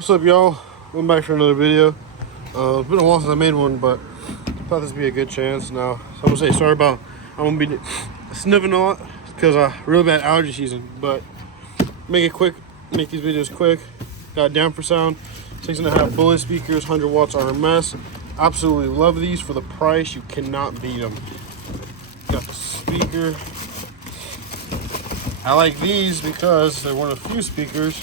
What's up, y'all? Welcome back for another video. It's been a while since I made one, but I thought this would be a good chance. Now, so I'm gonna say sorry about I'm gonna be sniffing a lot because really bad allergy season. But make it quick, make these videos quick. Got down for sound, 6.5 bullet speakers, 100 watts RMS. Absolutely love these for the price. You cannot beat them. Got the speaker. I like these because they're one of the few speakers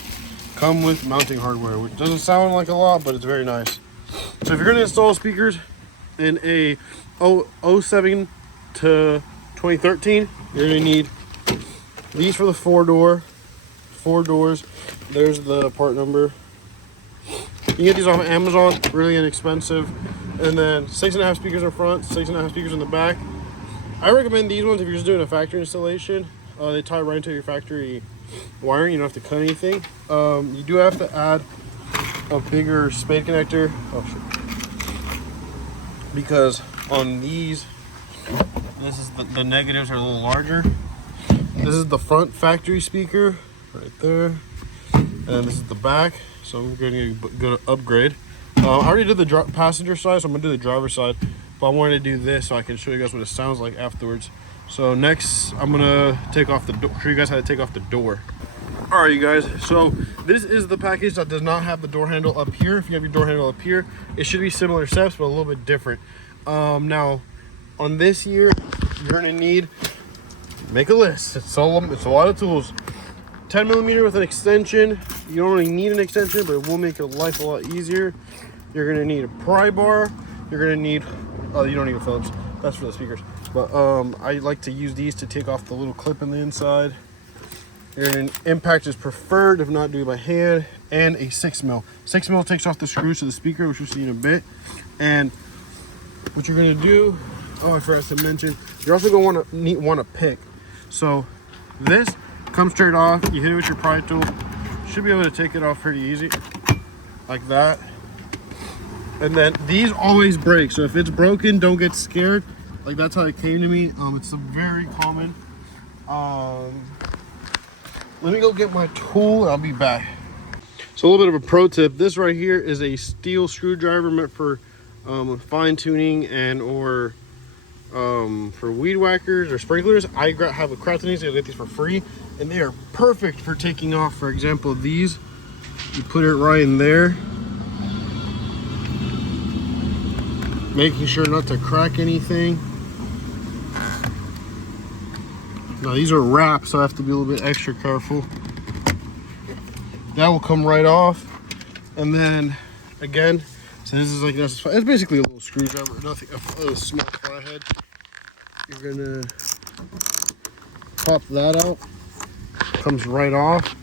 come with mounting hardware, which doesn't sound like a lot, but it's very nice. So if you're going to install speakers in a 07 to 2013, you're going to need these for the four doors. There's the part number. You can get these off of Amazon, really inexpensive. And then 6.5 speakers in front, 6.5 speakers in the back. I recommend these ones if you're just doing a factory installation. They tie right into your factory wiring. You don't have to cut anything. You do have to add a bigger spade connector. Oh shit. Because on these, this is the negatives are a little larger. This is the front factory speaker right there, and this is the back. So I'm going to upgrade. I already did the passenger side, so I'm gonna do the driver's side. But I wanted to do this so I can show you guys what it sounds like afterwards. So next, I'm gonna take off the door. Show you guys how to take off the door. All right, you guys. So this is the package that does not have the door handle up here. If you have your door handle up here, it should be similar steps, but a little bit different. Now, on this here, you're gonna need, make a list. It's a lot of tools. 10 millimeter with an extension. You don't really need an extension, but it will make your life a lot easier. You're gonna need a pry bar. You're gonna need, you don't need a Phillips. That's for the speakers. But I like to use these to take off the little clip in the inside. And impact is preferred, if not do it by hand. And a 6mm. 6mm takes off the screws to the speaker, which you'll see in a bit. And what you're gonna do, I forgot to mention, you're also gonna want to pick. So this comes straight off. You hit it with your pry tool. Should be able to take it off pretty easy, like that. And then these always break. So if it's broken, don't get scared. Like that's how it came to me. It's very common. Let me go get my tool and I'll be back. So a little bit of a pro tip. This right here is a steel screwdriver meant for fine tuning and or for weed whackers or sprinklers. I have a craft in these. I get these for free, and they are perfect for taking off. For example, these. You put it right in there, making sure not to crack anything. Now these are wrapped, so I have to be a little bit extra careful. That will come right off. And then again, so this is like this. It's basically a little screwdriver, nothing, a small fly head. You're gonna pop that out. Comes right off.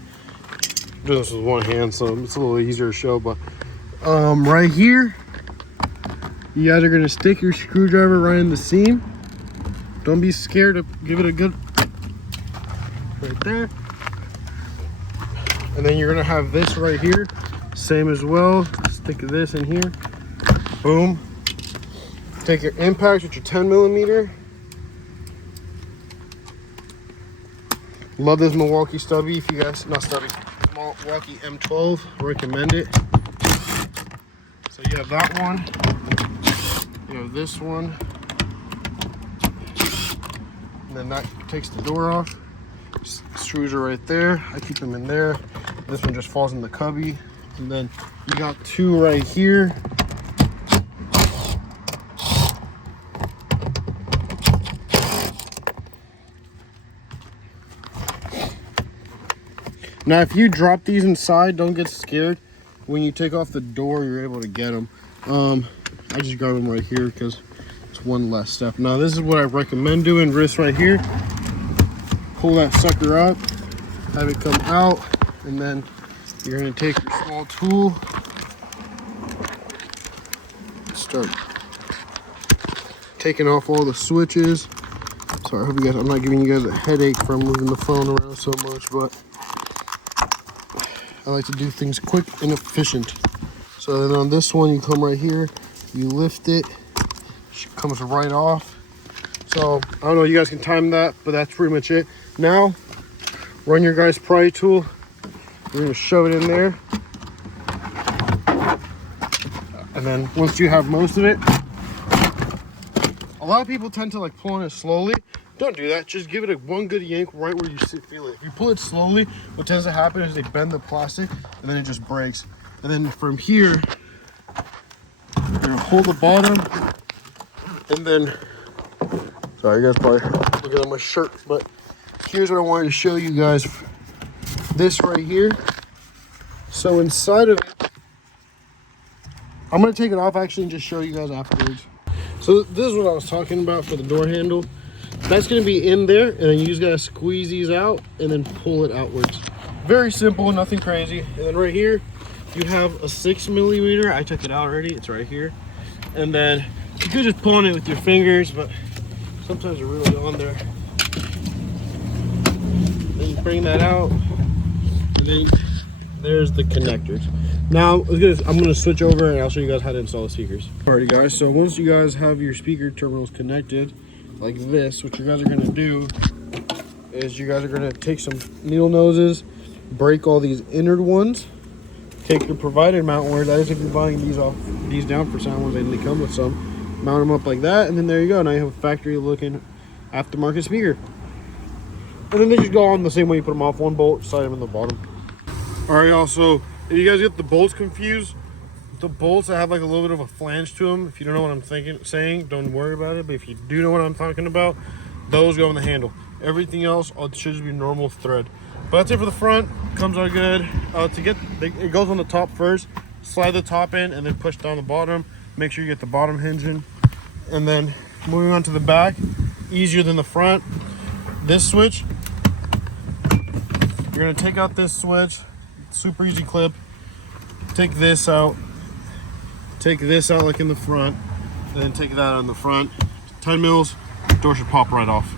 I'm doing this with one hand, so it's a little easier to show. But right here, you guys are gonna stick your screwdriver right in the seam. Don't be scared to give it a good right there. And then you're gonna have this right here, same as well. Stick this in here. Boom. Take your impact with your 10 millimeter. Love this Milwaukee stubby. If you guys, not stubby, Milwaukee M12, recommend it. So you have that one. You have this one. And then that takes the door off. Screws are right there. I keep them in there. This one just falls in the cubby. And then you got two right here. Now if you drop these inside, don't get scared. When you take off the door, you're able to get them. I just got them right here because it's one less step. Now this is what I recommend doing. Wrist right here. Pull that sucker up, have it come out, and then you're gonna take your small tool, start taking off all the switches. Sorry, I hope you guys, I'm not giving you guys a headache from moving the phone around so much, but I like to do things quick and efficient. So then on this one, you come right here, you lift it, it comes right off. So I don't know, you guys can time that, but that's pretty much it. Now, run your guys' pry tool. We're gonna shove it in there. And then once you have most of it, a lot of people tend to like pull on it slowly. Don't do that. Just give it one good yank right where you feel it. If you pull it slowly, what tends to happen is they bend the plastic and then it just breaks. And then from here, you're gonna hold the bottom and then, sorry, you guys probably looking at my shirt, but here's what I wanted to show you guys. This right here. So inside of it, I'm gonna take it off actually and just show you guys afterwards. So this is what I was talking about for the door handle. That's gonna be in there, and then you just gotta squeeze these out and then pull it outwards. Very simple, nothing crazy. And then right here, you have a 6mm. I took it out already, it's right here. And then you could just pull on it with your fingers, but sometimes they're really on there. Then you bring that out, and then there's the connectors. Now I'm gonna switch over and I'll show you guys how to install the speakers. Alrighty guys, so once you guys have your speaker terminals connected like this, what you guys are gonna do is you guys are gonna take some needle noses, break all these innard ones, take your provided mount wires. I just be buying these down for sound ones, and they come with some. Mount them up like that, and then there you go. Now you have a factory looking aftermarket speaker. And then they just go on the same way you put them off, one bolt, slide them in the bottom. All right, y'all, so if you guys get the bolts confused, the bolts that have like a little bit of a flange to them, if you don't know what I'm saying, don't worry about it. But if you do know what I'm talking about, those go in the handle. Everything else should just be normal thread. But that's it for the front. Comes out good. It goes on the top first. Slide the top in and then push down the bottom. Make sure you get the bottom hinge in. And then moving on to the back, easier than the front. This switch, you're gonna take out this switch. Super easy clip. Take this out. Take this out like in the front, and then take that on the front. 10 mils, door should pop right off.